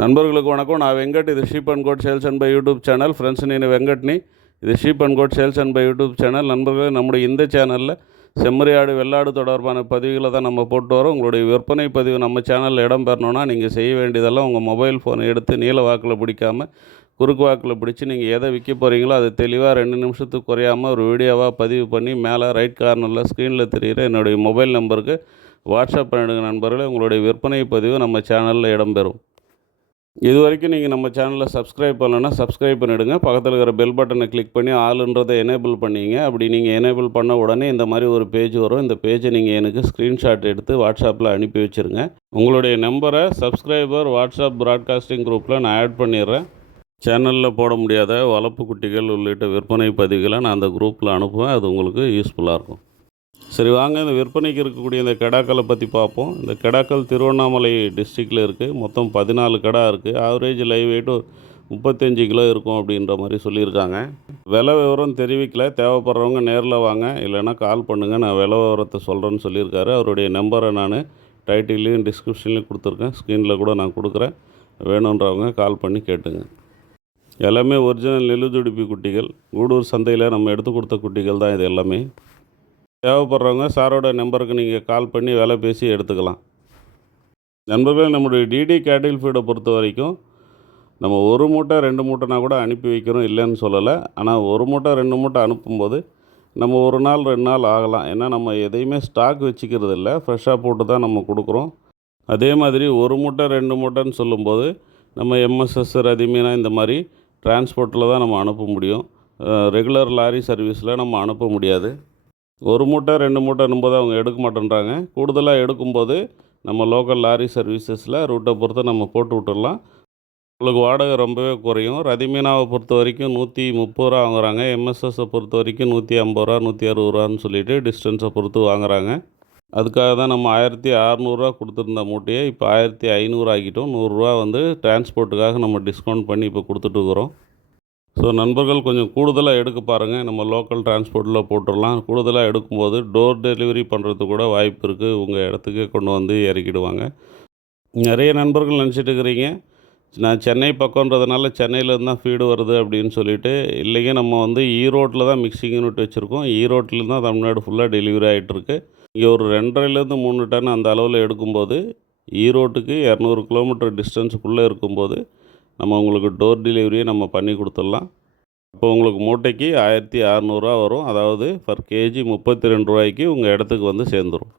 நண்பர்களுக்கு வணக்கம். நான் வெங்கட். இது sheep and goat sales and buy YouTube channel. Friends నేను வெங்கட்னி. இது sheep and goat sales and buy YouTube channel. நண்பர்களே நம்முடைய இந்த சேனலில் செம்மறியாடு வெள்ளாடு தொடர்பான பதிவுகளை தான் நம்ம போட்டு வரோம். உங்களுடைய விற்பனை பதிவு நம்ம சேனலில் இடம் பெறணும்னா நீங்கள் செய்ய வேண்டியதெல்லாம் உங்கள் மொபைல் ஃபோனை எடுத்து நீல வாக்கில் பிடிக்காமல் குறுக்கு வாக்கில் பிடிச்சி நீங்கள் எதை விற்க போகிறீங்களோ அது தெளிவாக ரெண்டு நிமிஷத்துக்கு குறையாமல் ஒரு வீடியோவாக பதிவு பண்ணி மேலே ரைட் கார்னரில் ஸ்க்ரீனில் தெரிகிற என்னுடைய மொபைல் நம்பருக்கு வாட்ஸ்அப் பண்ணிடுங்க நண்பர்களே. உங்களுடைய விற்பனை பதிவு நம்ம சேனலில் இடம்பெறும் இது வரைக்கும் நீங்கள் நம்ம சேனலை சப்ஸ்கிரைப் பண்ணலைன்னா சப்ஸ்கிரைப் பண்ணிவிடுங்க பக்கத்தில் இருக்கிற பெல் பட்டனை கிளிக் பண்ணி ஆளுன்றதை எனேபிள் பண்ணிங்க. அப்படி நீங்கள் எனேபிள் பண்ண உடனே இந்த மாதிரி ஒரு பேஜ் வரும். இந்த பேஜை நீங்கள் எனக்கு ஸ்க்ரீன்ஷாட் எடுத்து வாட்ஸ்அப்பில் அனுப்பி வச்சுருங்க. உங்களுடைய நம்பரை சப்ஸ்கிரைபர் வாட்ஸ்அப் ப்ராட்காஸ்டிங் குரூப்பில் நான் ஆட் பண்ணிடுறேன். சேனலில் போட முடியாத வளர்ப்பு குட்டிகள் உள்ளிட்ட விற்பனை பதிவுகளை நான் அந்த குரூப்பில் அனுப்புவேன். அது உங்களுக்கு யூஸ்ஃபுல்லாக இருக்கும். சரி வாங்க இந்த விற்பனைக்கு இருக்கக்கூடிய இந்த கெடாக்களை பற்றி பார்ப்போம். இந்த கெடாக்கள் திருவண்ணாமலை டிஸ்ட்ரிக்டில் இருக்குது மொத்தம் பதினாலு கடா இருக்குது ஆவரேஜ் லைவ் வெயிட் முப்பத்தஞ்சு கிலோ இருக்கும் அப்படின்ற மாதிரி சொல்லியிருக்காங்க. விலை விவரம் தெரிவிக்கல. தேவைப்படுறவங்க நேரில் வாங்க. இல்லைன்னா கால் பண்ணுங்கள் நான் விலை விவரத்தை சொல்கிறேன்னு சொல்லியிருக்காரு. அவருடைய நம்பரை நான் டைட்டில்லையும் டிஸ்கிரிப்ஷன்லையும் கொடுத்துருக்கேன். ஸ்க்ரீனில் கூட நான் கொடுக்குறேன். வேணுன்றவங்க கால் பண்ணி கேட்டுங்க. எல்லாமே ஒரிஜினல் நெல்லுதுடுப்பி குட்டிகள். கூடூர் சந்தையில் நம்ம எடுத்து கொடுத்த குட்டிகள் தான் இது எல்லாமே. தேவைப்படுறவங்க சாரோட நம்பருக்கு நீங்கள் கால் பண்ணி விலை பேசி எடுத்துக்கலாம். நண்பர்களே நம்முடைய டிடி கேட்டில் ஃபீடை பொறுத்த வரைக்கும் நம்ம ஒரு மூட்டை ரெண்டு மூட்டைனா கூட அனுப்பி வைக்கிறோம் இல்லைன்னு சொல்லலை. ஆனால் ஒரு மூட்டை ரெண்டு மூட்டை அனுப்பும்போது நம்ம ஒரு நாள் ரெண்டு நாள் ஆகலாம். ஏன்னா நம்ம எதையுமே ஸ்டாக் வச்சுக்கிறது இல்லை. ஃப்ரெஷ்ஷாக போட்டு தான் நம்ம கொடுக்குறோம். அதே மாதிரி ஒரு மூட்டை ரெண்டு மூட்டைன்னு சொல்லும்போது நம்ம எம்எஸ்எஸ் ரதிமீனா இந்த மாதிரி டிரான்ஸ்போர்ட்டில் தான் நம்ம அனுப்ப முடியும். ரெகுலர் லாரி சர்வீஸில் நம்ம அனுப்ப முடியாது. ஒரு மூட்டை ரெண்டு மூட்டைன்னும் போது அவங்க எடுக்க மாட்டேன்றாங்க. கூடுதலாக எடுக்கும்போது நம்ம லோக்கல் லாரி சர்வீசஸில் ரூட்டை பொறுத்து நம்ம போட்டு விட்டுடலாம். உங்களுக்கு வாடகை ரொம்பவே குறையும். ரதிமீனாவை பொறுத்த வரைக்கும் நூற்றி முப்பது ரூபா வாங்குறாங்க. எம்எஸ்எஸை பொறுத்த வரைக்கும் நூற்றி ஐம்பது ரூபா நூற்றி அறுபது ரூபான்னு சொல்லிட்டு டிஸ்டன்ஸை பொறுத்து வாங்குறாங்க. அதுக்காக தான் நம்ம ஆயிரத்தி அறநூறுவா கொடுத்துருந்த மூட்டையை இப்போ ஆயிரத்தி ஐநூறு ஆக்கிட்டோம். நூறுரூவா வந்து டிரான்ஸ்போர்ட்டுக்காக நம்ம டிஸ்கவுண்ட் பண்ணி இப்போ கொடுத்துட்டு இருக்கிறோம். ஸோ நண்பர்கள் கொஞ்சம் கூடுதலாக எடுக்க பாருங்கள் நம்ம லோக்கல் டிரான்ஸ்போர்ட்டில் போட்டுடலாம் கூடுதலாக எடுக்கும்போது டோர் டெலிவரி பண்ணுறதுக்கு கூட வாய்ப்பு இருக்குது உங்கள் இடத்துக்கே கொண்டு வந்து இறக்கிடுவாங்க. நிறைய நண்பர்கள் நினச்சிட்டு இருக்கிறீங்க. நான் சென்னை பக்கம்ன்றதுனால சென்னையிலேருந்து தான் ஃபீடு வருது அப்படின்னு சொல்லிட்டு இல்லைங்க நம்ம வந்து ஈரோட்டில் தான் மிக்சிங் யூனிட் வச்சுருக்கோம். ஈரோட்டில் தான் தமிழ்நாடு ஃபுல்லாக டெலிவரி ஆகிட்டுருக்கு இங்கே ஒரு ரெண்டரைலேருந்து மூணு டன் அந்த அளவில் எடுக்கும்போது ஈரோட்டுக்கு இரநூறு கிலோமீட்டர் டிஸ்டன்ஸுக்குள்ளே இருக்கும்போது நம்ம உங்களுக்கு டோர் டெலிவரியே நம்ம பண்ணி கொடுத்துடலாம். இப்போ உங்களுக்கு மூட்டைக்கு ஆயிரத்தி அறநூறுரூவா வரும். அதாவது பர் கேஜி முப்பத்தி ரெண்டு ரூபாய்க்கு உங்கள் இடத்துக்கு வந்து சேர்ந்துடும்